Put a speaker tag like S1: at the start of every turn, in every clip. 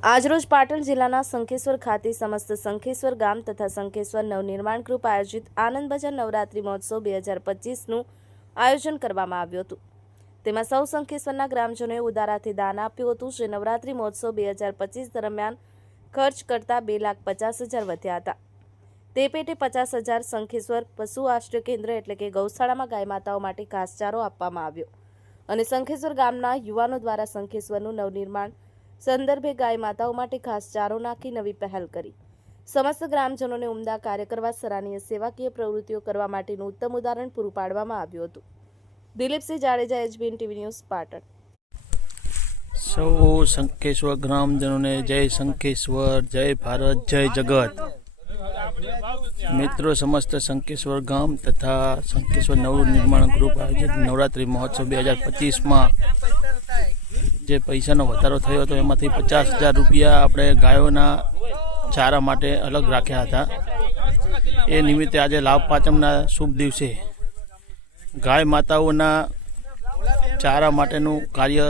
S1: આજરોજ પાટણ જિલ્લાના શંખેશ્વર ખાતે સમસ્ત શંખેશ્વર ગામ તથા શંખેશ્વર નવનિર્માણ ગ્રુપ આયોજિત આનંદ બજાર નવરાત્રિ મહોત્સવ બે હજાર પચીસનું આયોજન કરવામાં આવ્યું હતું. તેમાં સૌ શંખેશ્વરના ગ્રામજનોએ ઉદારાથી દાન આપ્યું હતું. જે નવરાત્રિ મહોત્સવ બે હજાર પચીસ દરમિયાન ખર્ચ કરતા બે લાખ પચાસ હજાર વધ્યા હતા. તે પેટે પચાસ હજાર શંખેશ્વર પશુ આશ્રય કેન્દ્ર એટલે કે ગૌશાળામાં ગાય માતાઓ માટે ઘાસચારો આપવામાં આવ્યો. અને શંખેશ્વર ગામના યુવાનો દ્વારા શંખેશ્વરનું નવનિર્માણ સંદર્ભે ગાય માતાઓ માટે ખાસ ચારો નાખી નવી પહેલ કરી. સમસ્ત ગ્રામજનોને ઉમદા કાર્ય કરવા, સરાહનીય સેવાકીય પ્રવૃત્તિઓ કરવા માટેનું ઉત્તમ ઉદાહરણ પૂરું પાડવામાં આવ્યું હતું. Dilipsinh Jadeja, HBN TV news, Patan.
S2: સૌ શંખેશ્વર ગ્રામજનોને જય શંખેશ્વર જય ભારત, જય જગત. મિત્રો, સમસ્ત શંખેશ્વર ગામ તથા શંખેશ્વર નવ નિર્માણ ગ્રુપ આયોજિત નવરાત્રિ મહોત્સવ બે હજાર પચીસમાં જે પૈસાનો વધારો થયો હતો એમાંથી પચાસ હજાર રૂપિયા આપણે ગાયોના ચારા માટે અલગ રાખ્યા હતા. એ નિમિત્તે આજે લાભ પાંચમના શુભ દિવસે ગાય માતાઓના ચારા માટેનું કાર્ય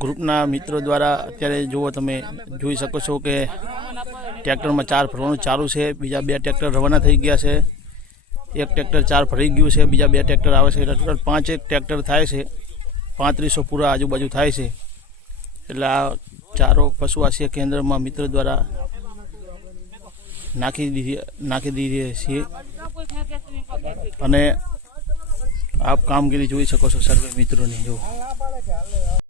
S2: ગ્રુપના મિત્રો દ્વારા અત્યારે જુઓ તમે, જોઈ શકો છો કે ટ્રેક્ટરમાં ચાર ભરવાનું ચાલુ છે. બીજા બે ટ્રેક્ટર રવાના થઈ ગયા છે. એક ટ્રેક્ટર ચાર ફરી ગયું છે. બીજા બે ટ્રેક્ટર આવે છે. ટોટલ પાંચ એક ટ્રેક્ટર થાય છે. પાંત્રીસો પૂરા આજુબાજુ થાય છે. એટલે આ ચારો પશુ આશ્રય કેન્દ્રમાં મિત્ર દ્વારા નાખી દીધી નાખી દીધી છીએ. અને આપ કામગીરી જોઈ શકો છો સર્વે મિત્રોની જો